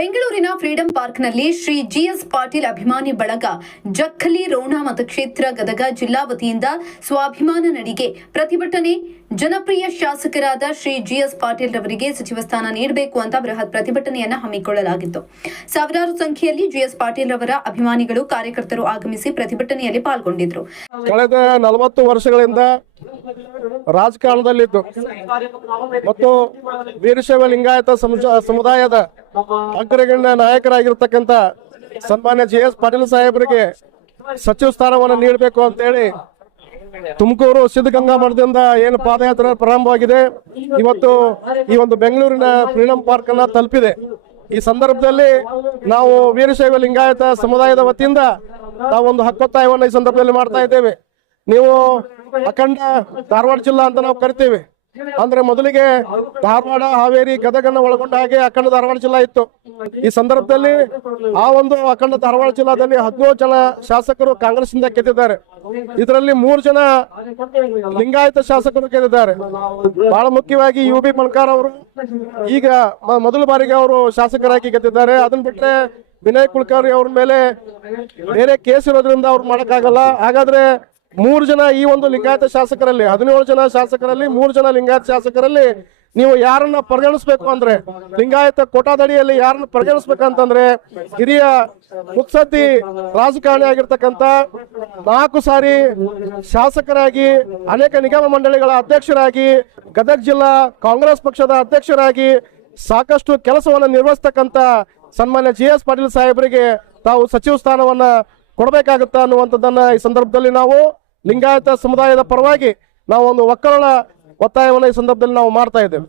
ಬೆಂಗಳೂರಿನ ಫ್ರೀಡಂ ಪಾರ್ಕ್ನಲ್ಲಿ ಶ್ರೀ ಜಿಎಸ್ ಪಾಟೀಲ್ ಅಭಿಮಾನಿ ಬಳಗ ಜಕ್ಕಲಿ ರೋಣ ಮತಕ್ಷೇತ್ರ ಗದಗ ಜಿಲ್ಲಾ ವತಿಯಿಂದ ಸ್ವಾಭಿಮಾನ ನಡಿಗೆ ಪ್ರತಿಭಟನೆ. ಜನಪ್ರಿಯ ಶಾಸಕರಾದ ಶ್ರೀ ಜಿಎಸ್ ಪಾಟೀಲ್ ರವರಿಗೆ ಸಚಿವ ಸ್ಥಾನ ನೀಡಬೇಕು ಅಂತ ಬೃಹತ್ ಪ್ರತಿಭಟನೆಯನ್ನು ಹಮ್ಮಿಕೊಳ್ಳಲಾಗಿತ್ತು. ಸಾವಿರಾರು ಸಂಖ್ಯೆಯಲ್ಲಿ ಜಿಎಸ್ ಪಾಟೀಲ್ ರವರ ಅಭಿಮಾನಿಗಳು ಕಾರ್ಯಕರ್ತರು ಆಗಮಿಸಿ ಪ್ರತಿಭಟನೆಯಲ್ಲಿ ಪಾಲ್ಗೊಂಡಿದ್ದರು. ಕಳೆದ 40 ವರ್ಷಗಳಿಂದ ರಾಜಕಾರಣದಲ್ಲಿದ್ದು ಮತ್ತು ವೀರಶೈವ ಲಿಂಗಾಯತ ಸಮುದಾಯದ ಅಗ್ರಗಣ್ಯ ನಾಯಕರಾಗಿರ್ತಕ್ಕಂಥ ಸನ್ಮಾನ್ಯ ಜಿಎಸ್ ಪಾಟೀಲ್ ಸಾಹೇಬರಿಗೆ ಸಚಿವ ಸ್ಥಾನವನ್ನು ನೀಡಬೇಕು ಅಂತ ಹೇಳಿ ತುಮಕೂರು ಸಿದ್ಧಗಂಗಾ ಮಠದಿಂದ ಏನು ಪಾದಯಾತ್ರೆ ಪ್ರಾರಂಭವಾಗಿದೆ, ಇವತ್ತು ಈ ಒಂದು ಬೆಂಗಳೂರಿನ ಫ್ರೀಡಂ ಪಾರ್ಕ್ ಅನ್ನ ತಲುಪಿದೆ. ಈ ಸಂದರ್ಭದಲ್ಲಿ ನಾವು ವೀರಶೈವ ಲಿಂಗಾಯತ ಸಮುದಾಯದ ವತಿಯಿಂದ ನಾವೊಂದು ಹಕ್ಕೊತ್ತಾಯವನ್ನು ಈ ಸಂದರ್ಭದಲ್ಲಿ ಮಾಡ್ತಾ ಇದ್ದೇವೆ. ನೀವು ಅಖಂಡ ಧಾರವಾಡ ಜಿಲ್ಲಾ ಅಂತ ನಾವು ಕರಿತೀವಿ. ಅಂದ್ರೆ ಮೊದಲಿಗೆ ಧಾರವಾಡ, ಹಾವೇರಿ, ಗದಗನ್ನ ಒಳಗೊಂಡ ಹಾಗೆ ಅಖಂಡ ಧಾರವಾಡ ಜಿಲ್ಲಾ ಇತ್ತು. ಈ ಸಂದರ್ಭದಲ್ಲಿ ಆ ಒಂದು ಅಖಂಡ ಧಾರವಾಡ ಜಿಲ್ಲಾದಲ್ಲಿ 17 ಜನ ಶಾಸಕರು ಕಾಂಗ್ರೆಸ್ ಇಂದ ಗೆದ್ದಿದ್ದಾರೆ. ಇದರಲ್ಲಿ 3 ಜನ ಲಿಂಗಾಯತ ಶಾಸಕರು ಗೆದ್ದಿದ್ದಾರೆ. ಬಹಳ ಮುಖ್ಯವಾಗಿ UB ಮಣ್ಕಾರ್ ಅವರು ಈಗ ಮೊದಲ ಬಾರಿಗೆ ಅವರು ಶಾಸಕರಾಗಿ ಗೆದ್ದಿದ್ದಾರೆ. ಅದನ್ನ ಬಿಟ್ರೆ ವಿನಯ್ ಕುಲಕರ್ಣಿ ಅವ್ರ ಮೇಲೆ ಬೇರೆ ಕೇಸ್ ಇರೋದ್ರಿಂದ ಅವ್ರು ಮಾಡಕ್ಕಾಗಲ್ಲ. ಹಾಗಾದ್ರೆ 3 ಜನ ಈ ಒಂದು ಲಿಂಗಾಯತ ಶಾಸಕರಲ್ಲಿ 17 ಜನ ಶಾಸಕರಲ್ಲಿ 3 ಜನ ಲಿಂಗಾಯತ ಶಾಸಕರಲ್ಲಿ ನೀವು ಯಾರನ್ನ ಪರಿಗಣಿಸ್ಬೇಕು ಅಂದ್ರೆ, ಲಿಂಗಾಯತ ಕೋಟಾದಡಿಯಲ್ಲಿ ಯಾರನ್ನ ಪರಿಗಣಿಸ್ಬೇಕಂತಂದ್ರೆ, ಹಿರಿಯ ಮುತ್ಸದ್ದಿ ರಾಜಕಾರಣಿ ಆಗಿರ್ತಕ್ಕಂಥ 4 ಸಾರಿ ಶಾಸಕರಾಗಿ, ಅನೇಕ ನಿಗಮ ಮಂಡಳಿಗಳ ಅಧ್ಯಕ್ಷರಾಗಿ, ಗದಗ ಜಿಲ್ಲಾ ಕಾಂಗ್ರೆಸ್ ಪಕ್ಷದ ಅಧ್ಯಕ್ಷರಾಗಿ ಸಾಕಷ್ಟು ಕೆಲಸವನ್ನು ನಿರ್ವಹಿಸ್ತಕ್ಕಂಥ ಸನ್ಮಾನ್ಯ ಜಿಎಸ್ ಪಾಟೀಲ್ ಸಾಹೇಬರಿಗೆ ತಾವು ಸಚಿವ ಸ್ಥಾನವನ್ನ ಕೊಡಬೇಕಾಗುತ್ತಾ ಅನ್ನುವಂಥದ್ದನ್ನ ಈ ಸಂದರ್ಭದಲ್ಲಿ ನಾವು ಲಿಂಗಾಯತ ಸಮುದಾಯದ ಪರವಾಗಿ ನಾವು ಒಂದು ಒಕ್ಕಲ ಒತ್ತಾಯವನ್ನು ಈ ಸಂದರ್ಭದಲ್ಲಿ ನಾವು ಮಾಡ್ತಾ ಇದ್ದೇವೆ.